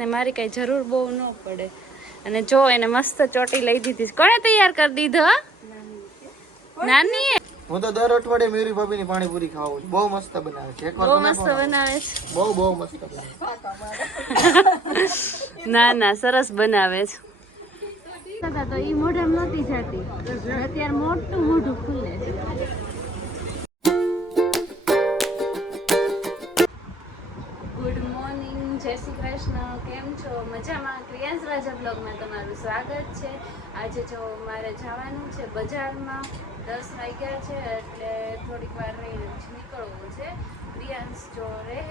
ને મારી કઈ જરૂર બહુ ન પડે અને જો એને મસ્ત ચોટી લઈ દીધી. કોણે તૈયાર કરી દીધો? નાની. હું તો દર અઠવાડિયે મેરી ભાભીની પાણીપુરી ખાઉં છું. બહુ મસ્ત બનાવે છે. એકવાર બહુ મસ્ત બનાવે છે. બહુ મસ્ત બનાવે. ના સરસ બનાવે છે. તો ઈ મોઢામ નહોતી જતી, અત્યારે મોટું મોઢું ખુલે છે. ગુડ મોર્નિંગ, જય શ્રી કૃષ્ણ. કેમ છો? મજામાં? ક્રિયાંશ રાજા બ્લોગમાં તમારું સ્વાગત છે. આજે જો મારે જવાનું છે બજારમાં. 10 વાગ્યા છે એટલે થોડીક વાર રહીને નીકળવું છે. ક્રિયાંશ જો રહે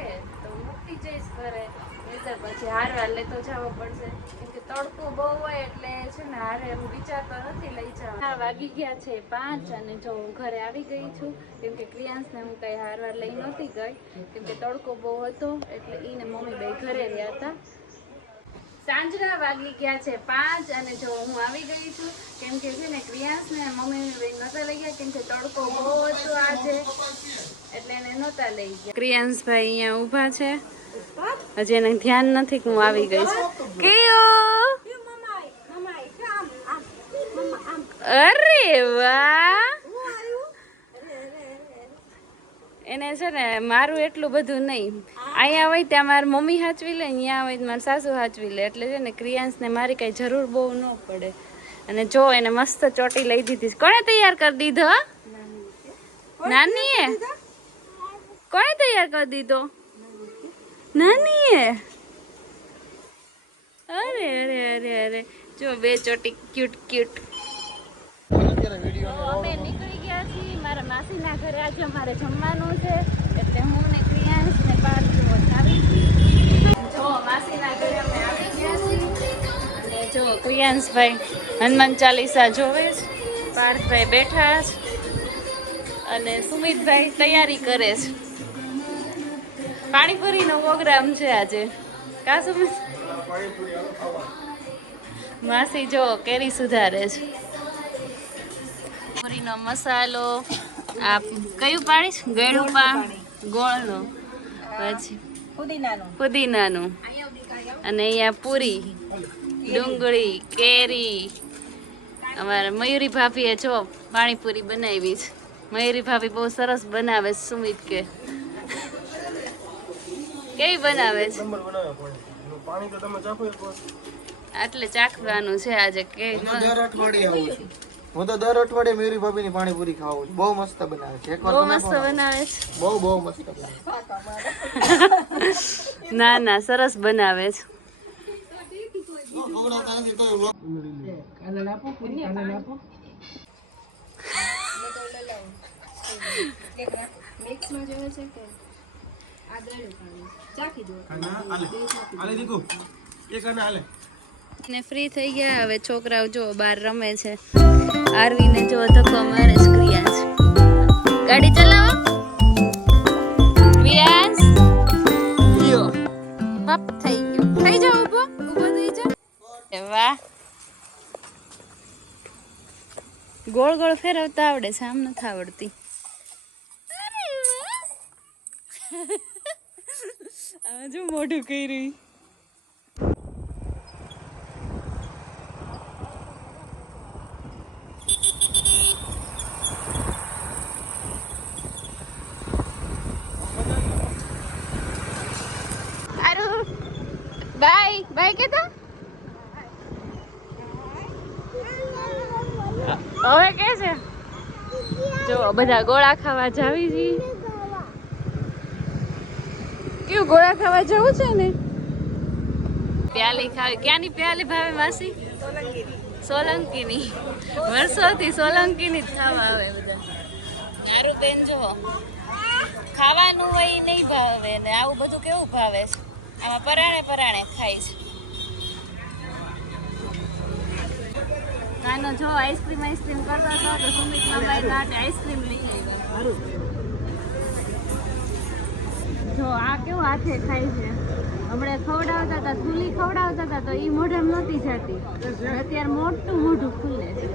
તો મૂકી જઈશ ઘરે, નહીંતર પછી હારવાર લેતો જવો પડશે, કેમ કે તડકો બહુ હોય એટલે છે ને હારે હું વિચારતો નથી લઈ જવા. વાગી ગયા છે 5 અને જો હું ઘરે આવી ગઈ છું, કેમ કે ક્રિયાંશને હું કઈ હારવાર લઈ નહોતી ગઈ, કેમ કે તડકો બહુ હતો એટલે ઈને મમ્મી બે ઘરે રહ્યા હતા. સાંજના વાગી ગયા છે 5 અને જો હું આવી ગઈ છું, કેમ કે છે ને ક્રિયાંશને મમ્મી નહોતા લઈ ગયા, કેમ કે તડકો બહુ હતો આજે એટલે એને નહોતા લઈ ગયા. ક્રિયાંશભાઈ અહીંયા ઊભા છે, હજી એને ધ્યાન નથી કે હું આવી ગઈ છું. અરે વાહ, એને છે ને મારું એટલું બધું નહીં, અહીંયા હોય ત્યાં મારી મમ્મી સાચવી લે, અહીંયા હોય મારી સાસુ સાચવી લે, એટલે છે ને ક્રિયાંશને મારી કઈ જરૂર બહુ ન પડે. અને જો એને મસ્ત ચોટી લઈ દીધી. કોણે તૈયાર કરી દીધો? નાનીએ. કોણે તૈયાર કરી દીધો? નાનીએ. અરે અરે અરે અરે, જો બે ચોટી ક્યુટ ક્યુટ. અમે નીકળી ગયા છીએ મારા માસીના ઘરે. આજે અમારે જમવાનું છે એટલે હું ને ક્રિયાંશ ને પાર્થ આવી છીએ. જો માસીના ઘરે અમે આવી ગયા છીએ અને જો ક્રિયાંશભાઈ હનુમાન ચાલીસા જોવે છે, પાર્થભાઈ બેઠા છે અને સુમિતભાઈ તૈયારી કરે છે. પાણીપુરીનો પ્રોગ્રામ છે આજે. કા સુમિત? માસી જો કેરી સુધારે છે. પૂરીનો મસાલો આ કયું પાડીશ? ગળું પા ગોળનો, પછી પુદીનાનું અને અહીંયા પૂરી, ડુંગળી, કેરી. અમારા મયુરી ભાભીએ જો પાણીપુરી બનાવી છે. મયુરી ભાભી બહુ સરસ બનાવે છે. સુમિત કે કેવી બનાવે છે? એટલે ચાખવાનું છે આજે. હું તો દર અઠવાડિયે મેરી ભાભીની પાણીપુરી ખાઉં છું. બહુ મસ્ત બનાવે છે. એકવાર બહુ મસ્ત બનાવે છે. બહુ મસ્ત બનાવે. ના સરસ બનાવે છે. ને ફ્રી થઈ ગયા. હવે છોકરાઓ જો બહાર રમે છે. આરવીને જો ધક્કો મારે છે ક્રિયાંશ. ગાડી ચલાવો ક્રિયાંશ. યો પપ થઈ ગયો. થઈ જાવ, ઊભો થઈ જાવ. વાહ, ગોળ ગોળ ફેરવતા આવડે છે, આમ નથી આવડતી. આ જો મોઢું કર્યું. બાય બાય કે તો હવે કે છે જો બધા ગોળા ખાવા જાવી છી. કેવું ગોળા ખાવા જવું છે ને? પ્યાલી ખાવી. ક્યાંની પ્યાલી ભાવે માસી? સોલંકીની. વર્ષોથી સોલંકીની જ ખાવા આવે બધા. મારું બેન જો ખાવાનું હોય એ નહીં ભાવે ને આવું બધું કેવું ભાવે છે. આમાં પરાણે ખાય છે. નાનો જો આઈસ્ક્રીમ કરતો હતો તો સુમિત મામાએ માટે આઈસ્ક્રીમ લઈ આવ્યા. જો આ કેવું હાથે ખાય છે. હમણાં ખવડાવતા હતા, થૂલી ખવડાવતા હતા તો એ મોઢામ નહોતી જતી, અત્યારે મોટું મોઢું ખુલે છે.